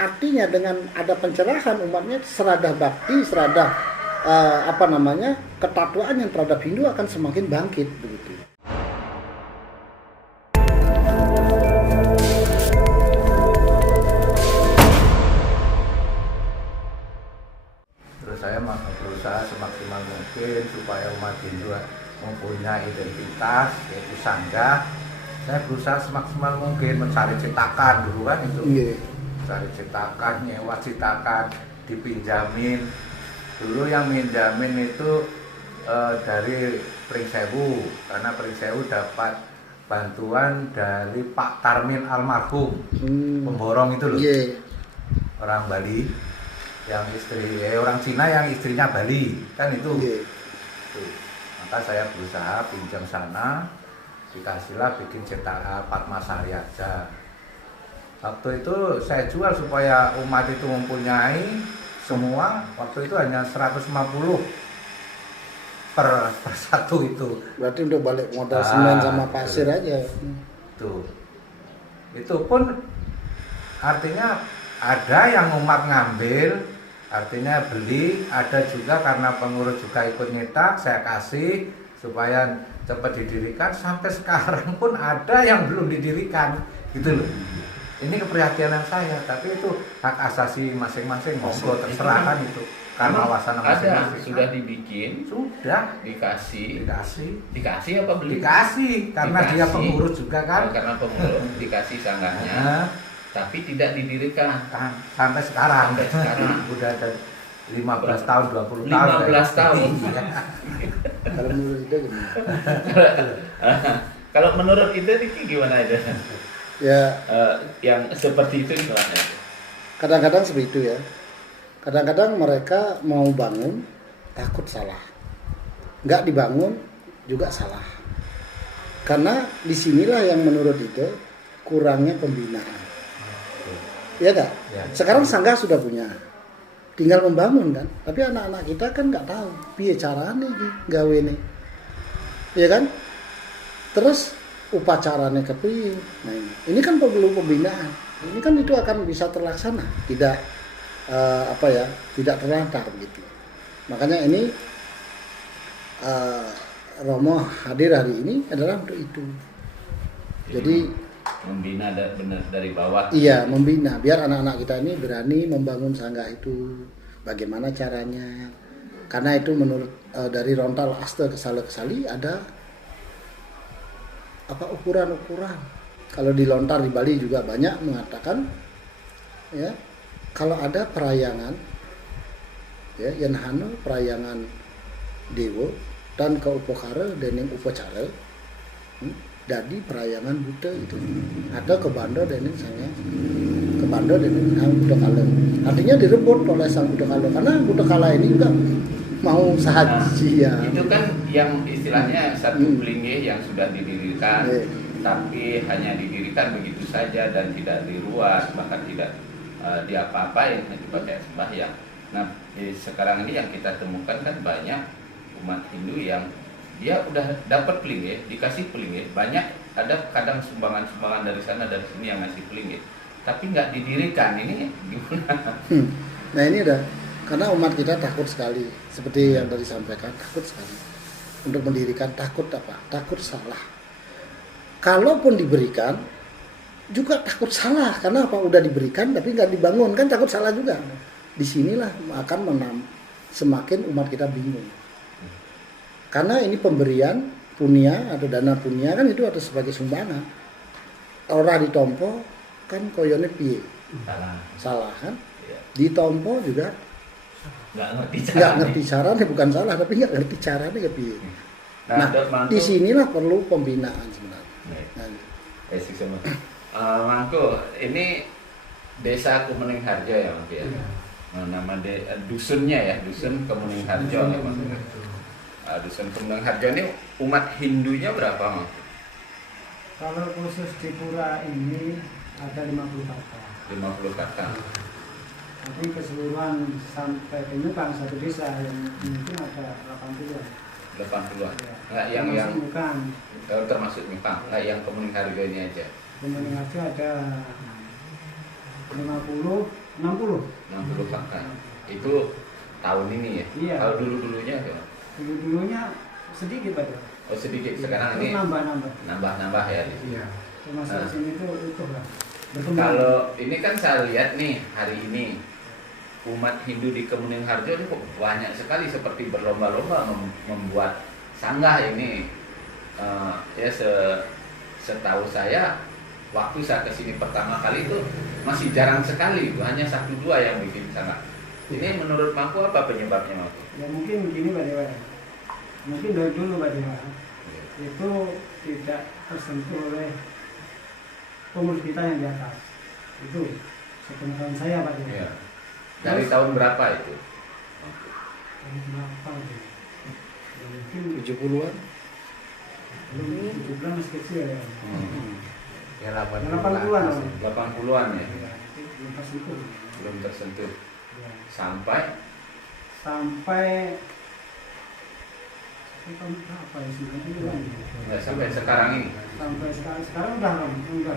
artinya dengan ada pencerahan umatnya seradah bakti, seradah ketakwaan yang terhadap Hindu akan semakin bangkit begitu. Terus saya berusaha semaksimal mungkin supaya umat Hindu mempunyai identitas yaitu sangga. Saya berusaha semaksimal mungkin mencari cetakan dulu kan itu. Mencari cetakan, nyewa cetakan, dipinjamin. Dulu yang minjamin itu dari Pringsewu, karena Pringsewu dapat bantuan dari Pak Tarmin almarhum, pemborong itu loh, orang Bali, yang orang Cina yang istrinya Bali, kan itu. Maka saya berusaha pinjam sana, dikasihlah bikin cetakan Padmasari aja. Waktu itu saya jual supaya umat itu mempunyai semua, waktu itu hanya 150 per satu itu. Berarti udah balik modal semen sama pasir aja. Itu pun artinya ada yang umat ngambil, artinya beli, ada juga karena pengurus juga ikut nyetak, saya kasih supaya cepat didirikan. Sampai sekarang pun ada yang belum didirikan, gitu loh. Ini keprihatinan saya, tapi itu hak asasi masing-masing, monggo terserah kan itu. Karena wasana masing-masing. Sudah dibikin, sudah dikasih apa beli? Dikasih, karena dia pengurus juga kan. Karena pengurus dikasih sanggahnya, tapi tidak didirikan sampai sekarang. Udah ada 15 tahun, 20 tahun. 15 tahun. Kalau menurut itu gimana? Kalau menurut itu gimana itu? Ya, yang seperti itu gimana? Kadang-kadang seperti itu ya. Kadang-kadang mereka mau bangun takut salah, nggak dibangun juga salah. Karena disinilah yang menurut itu kurangnya pembinaan. Ya nggak? Sekarang sangga sudah punya, tinggal membangun kan. Tapi anak-anak kita kan nggak tahu piye carane gawe nih, ya kan? Terus upacaranya kepiye. Nah ini kan perlu pembinaan. Ini kan itu akan bisa terlaksana, tidak tidak terlantar gitu. Makanya ini Romo hadir hari ini adalah untuk itu. Jadi membina benar dari bawah. Iya, membina biar anak-anak kita ini berani membangun sangga itu. Bagaimana caranya? Karena itu menurut dari Rontal Aste Kesali ada ukuran-ukuran. Kalau di lontar di Bali juga banyak mengatakan ya, kalau ada perayangan ya yen hanu perayangan dewa dan ke upakara dening upacara jadi perayangan Buddha itu ada ke Banda dening sangnya ke Banda dening Sang Buddha Kala. Artinya direbut oleh Sang Buddha Kala karena Buddha Kala ini juga mau sahaja. Itu kan yang istilahnya satu blingge yang sudah didirikan, tapi hanya didirikan begitu saja dan tidak diruas, bahkan tidak diapa-apain, hanya dipakai sembahyang. Nah, sekarang ini yang kita temukan kan banyak umat Hindu yang dia udah dapat blingge, dikasih blingge, banyak ada kadang sumbangan-sumbangan dari sana dari sini yang ngasih blingge, tapi nggak didirikan. Ini gimana? Nah ini udah karena umat kita takut sekali, seperti yang tadi disampaikan, takut sekali untuk mendirikan. Takut apa? Takut salah. Kalaupun diberikan juga takut salah, karena apa? Udah diberikan tapi nggak dibangun, kan takut salah juga. Disinilah akan semakin umat kita bingung. Karena ini pemberian punya atau dana punya kan itu atau sebagai sumbangan. Ora ditompo kan koyone piye? Salah kan? Ditompo juga nggak ngerti caranya, bukan salah tapi nggak ngerti caranya ke piye. Nah, disinilah perlu pembinaan sebenarnya. Mangko, ini desa Kemuning Harjo ya Mas ya. Nama dusunnya ya, dusun Kemuning Harjo ya Mas. Dusun Kemuning Harjo ini umat Hindunya berapa Mas? Kalau khusus di pura ini ada 50 kakak. 50 kakak. Tapi keseluruhan sampai ke Nyukang satu desa yang mungkin ada 80-an. 80-an. Ya. Enggak yang Nyukang. Termasuk Nyukang. Enggak yang Kemuning Harjo ini aja. Kemuning Harjo ada 50, 60. 60 kakak. Itu tahun ini ya? Iya. Kalau dulu-dulunya ya? Dulu-dulunya sedikit Pak. Oh sedikit, sekarang Terus ini nambah-nambah ya di sini. Iya. Termasuk Nah. sini tuh itu lah. Berkembang. Kalau ini kan saya lihat nih hari ini umat Hindu di Kemuning Harjo ini kok banyak sekali seperti berlomba-lomba membuat sanggah ini. Ya setahu saya waktu saya kesini pertama kali itu masih jarang sekali, itu hanya 1-2 yang bikin sanggah. Ini menurut Mangku apa penyebabnya Mangku? Ya mungkin begini Pak Dewa. Mungkin dari dulu Pak Dewa itu tidak tersentuh oleh pengurus kita yang di atas. Itu sepengetahuan saya Pak Dewa. Iya. Dari tahun berapa itu? Tahun berapa itu? Ya, mungkin 70-an. belum 17 masih kecil ya. Ya 80-an. 80-an ya? Ya, itu belum pas itu. Belum tersentuh. Ya. Sampai Sampai tahun berapa ya 90-an. nggak sampai sekarang ini. Sampai sekarang udah Udah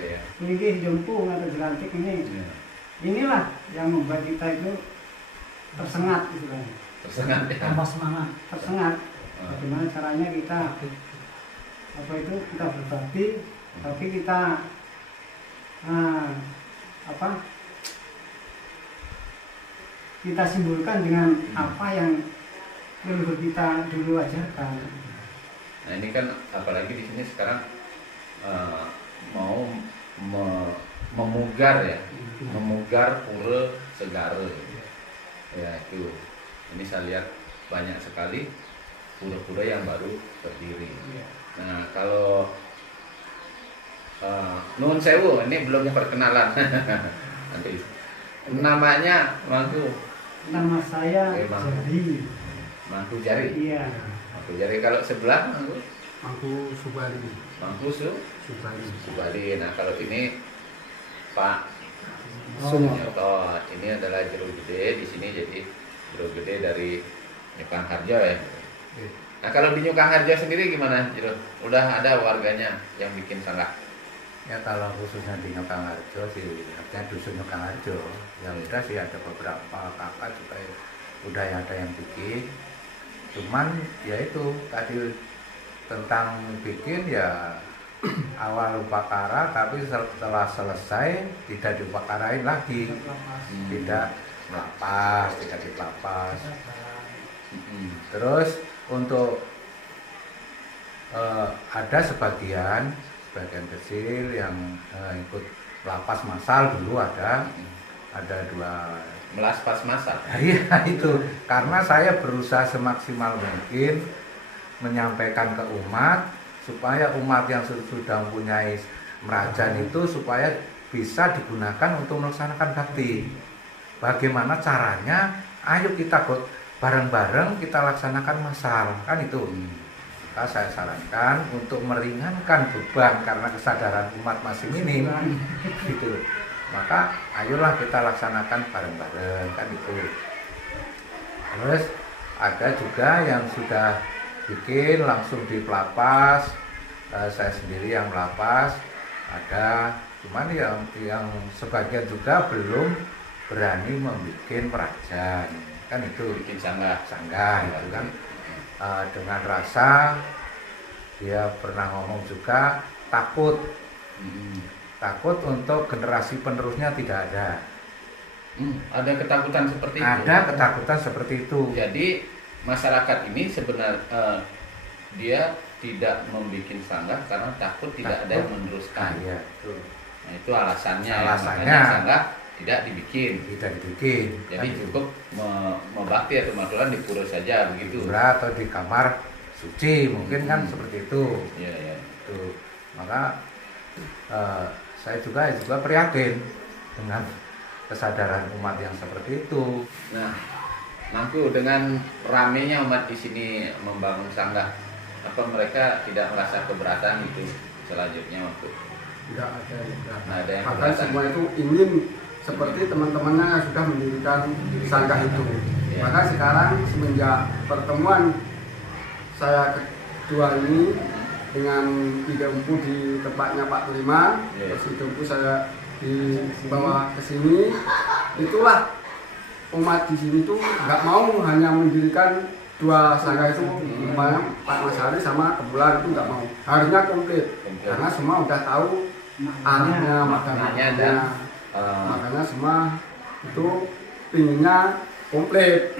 ya. Ini jempung atau jelantik ini. Iya. Inilah yang membuat kita itu tersengat istilahnya. Tersengat ya. Tambah semangat. Tersengat. Ah. Bagaimana caranya kita kita berbakti, tapi kita kita simbolkan dengan apa yang leluhur kita dulu ajarkan. Nah ini kan apalagi di sini sekarang mau memugar ya, memugar pura Segara. Ya itu, ini saya lihat banyak sekali pura-pura yang baru berdiri. Nah kalau Nuhun Sewu, ini belum perkenalan. Nanti namanya Mangku. Nama saya Mangku. Jadi. Mangku Jari. Iya. Mangku Jari. Kalau sebelah Mangku. Mangku Subali. Mangku Subali. Nah kalau ini Pak Sunyoto, ini adalah Jero Gede di sini, jadi Jero Gede dari Nyukang Harjo ya. Nah kalau di Nyukang Harjo sendiri gimana Jero? Udah ada warganya yang bikin sanggah? Ya kalau khususnya di Nyukang Harjo sih, artinya dusun Nyukang Harjo, ya udah sih ada beberapa kakak juga udah ada yang bikin. Cuman ya itu tadi tentang bikin ya awal upakara, tapi setelah selesai tidak diupakarain lagi, tidak melapas, tidak dipelapas. Terus untuk ada sebagian kecil yang ikut melapas massal dulu ada 2. Melaspas massal. Iya itu, karena saya berusaha semaksimal mungkin menyampaikan ke umat supaya umat yang sudah mempunyai merajan itu supaya bisa digunakan untuk melaksanakan bakti. Bagaimana caranya? Ayo kita bareng-bareng kita laksanakan massal, kan itu. Maka saya sarankan untuk meringankan beban karena kesadaran umat masih minim, gitu. Maka ayolah kita laksanakan bareng-bareng, kan itu. Terus ada juga yang sudah bikin langsung di pelapas, saya sendiri yang melapas ada, cuman yang sebagian juga belum berani membuat perajan, kan itu Bikin sanggah. itu kan dengan rasa dia pernah ngomong juga takut untuk generasi penerusnya tidak ada. Ada ketakutan seperti itu. Ada ketakutan seperti itu. Jadi masyarakat ini sebenarnya dia tidak membuat sanggah karena takut tidak ada yang meneruskan. Iya, itu. Nah, itu alasannya. Alasannya. Makanya sanggah tidak dibikin. Tidak dibikin. Jadi kan cukup membakti atau maturan di pura saja begitu. pura atau di kamar suci mungkin kan seperti itu. Iya, iya. Itu. Maka saya juga prihatin dengan kesadaran umat yang seperti itu. Nah, Mangku dengan ramenya umat di sini membangun sanggah, apa mereka tidak merasa keberatan gitu selanjutnya Mangku? Tidak ada yang berani. Nah, ada yang Bahkan keberatan. semua itu ingin seperti teman-temannya yang sudah mendirikan sanggah itu. Ya. Maka sekarang semenjak pertemuan saya kedua ini dengan Ide Empu di tempatnya Pak Lima, Ya. terus Ide Empu saya dibawa ke sini, itulah umat di sini tuh nggak mau hanya mendirikan 2 sangga itu, umpamanya Pak Masari sama Kebulan itu nggak mau, harusnya komplit. Karena semua udah tahu arahnya, maknanya, makanya semua itu pinginnya komplit.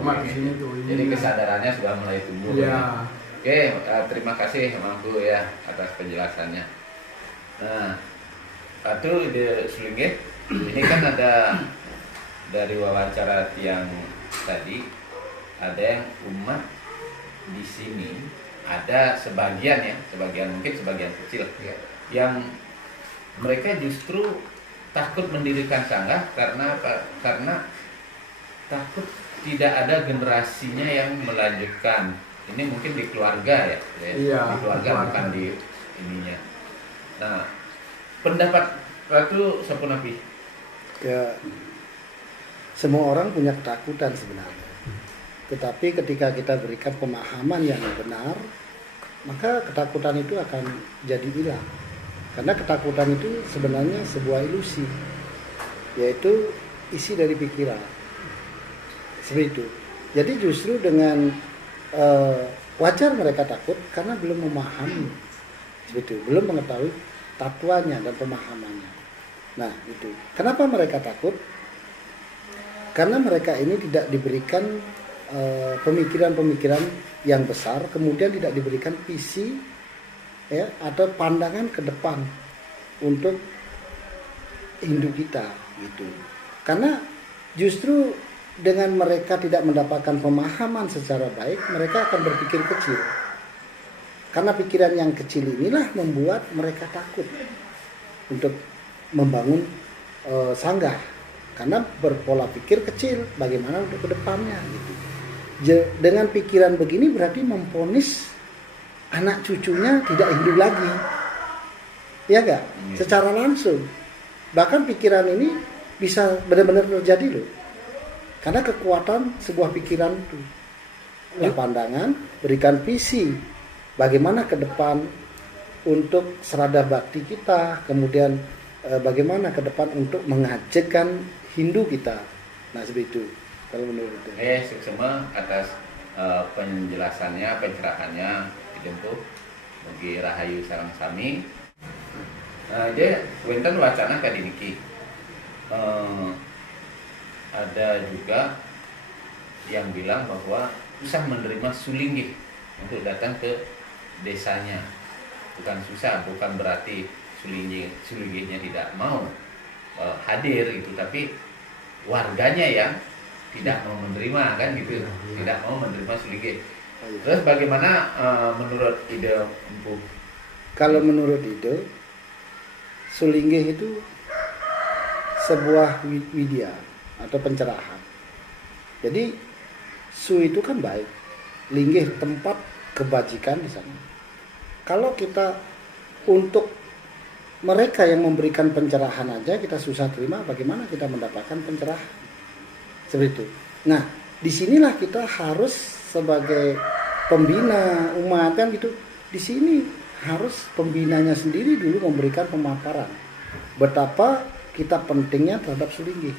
Umat di sini tuh. Jadi kesadarannya sudah mulai tumbuh. Ya. Oke, terima kasih Mangku ya atas penjelasannya. Nah, itu ide Sulinggih, ini kan ada dari wawancara yang tadi, ada yang umat di sini ada sebagian ya, mungkin sebagian kecil yang mereka justru takut mendirikan sangga karena apa? Karena takut tidak ada generasinya yang melanjutkan. Ini mungkin di keluarga ya, Iya, di keluarga bukan di ininya. Nah, pendapat Ratu Sapunapi. Ya, semua orang punya ketakutan sebenarnya. Tetapi ketika kita berikan pemahaman yang benar, maka ketakutan itu akan jadi hilang. Karena ketakutan itu sebenarnya sebuah ilusi, yaitu isi dari pikiran. Seperti itu. Jadi justru dengan wajar mereka takut karena belum memahami, seperti itu, belum mengetahui tatuannya dan pemahamannya. Nah, itu. Kenapa mereka takut? Karena mereka ini tidak diberikan pemikiran-pemikiran yang besar, kemudian tidak diberikan visi ya atau pandangan ke depan untuk hidup kita gitu. Karena justru dengan mereka tidak mendapatkan pemahaman secara baik, mereka akan berpikir kecil. Karena pikiran yang kecil inilah membuat mereka takut untuk membangun sanggah. Karena berpola pikir kecil, bagaimana untuk ke depannya gitu. Dengan pikiran begini berarti memponis anak cucunya tidak hidup lagi, ya enggak? Secara langsung. Bahkan pikiran ini bisa benar-benar terjadi loh. Karena kekuatan sebuah pikiran itu, pandangan, berikan visi, bagaimana ke depan untuk serada bakti kita, kemudian bagaimana ke depan untuk mengajarkan Hindu kita. Nah seperti itu. Kalau menurut itu. Semua atas penjelasannya, pencerahannya ditempuh bagi Rahayu Sarang Sami. Dia wenten wacana kadiniki. Ada juga yang bilang bahwa susah menerima Sulinggih untuk datang ke desanya. Bukan susah, bukan berarti Sulinggihnya tidak mau hadir itu, tapi warganya yang tidak mau menerima kan gitu, tidak mau menerima Sulinggih. Terus bagaimana menurut ide Empu? Kalau menurut ide, Sulinggih itu sebuah widya atau pencerahan. Jadi su itu kan baik, linggih tempat kebajikan di sana. Kalau kita untuk mereka yang memberikan pencerahan aja kita susah terima, bagaimana kita mendapatkan pencerahan? Seperti itu. Nah, disinilah kita harus sebagai pembina umat kan gitu. Di sini harus pembinanya sendiri dulu memberikan pemaparan betapa kita pentingnya terhadap Sulinggih.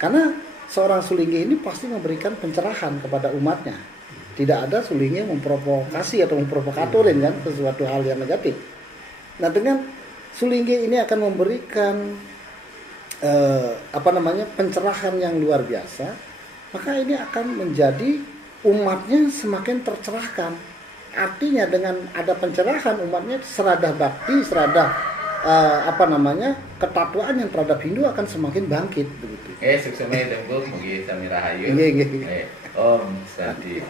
Karena seorang Sulinggih ini pasti memberikan pencerahan kepada umatnya. Tidak ada Sulinggih memprovokasi atau memprovokatorin kan sesuatu hal yang negatif. Nah, dengan Sulinggih ini akan memberikan pencerahan yang luar biasa, maka ini akan menjadi umatnya semakin tercerahkan. Artinya dengan ada pencerahan umatnya serada bakti, serada ketatuan yang terhadap Hindu akan semakin bangkit begitu. Suksema Dengku mugi sami rahayu. Nggih. Om Santi.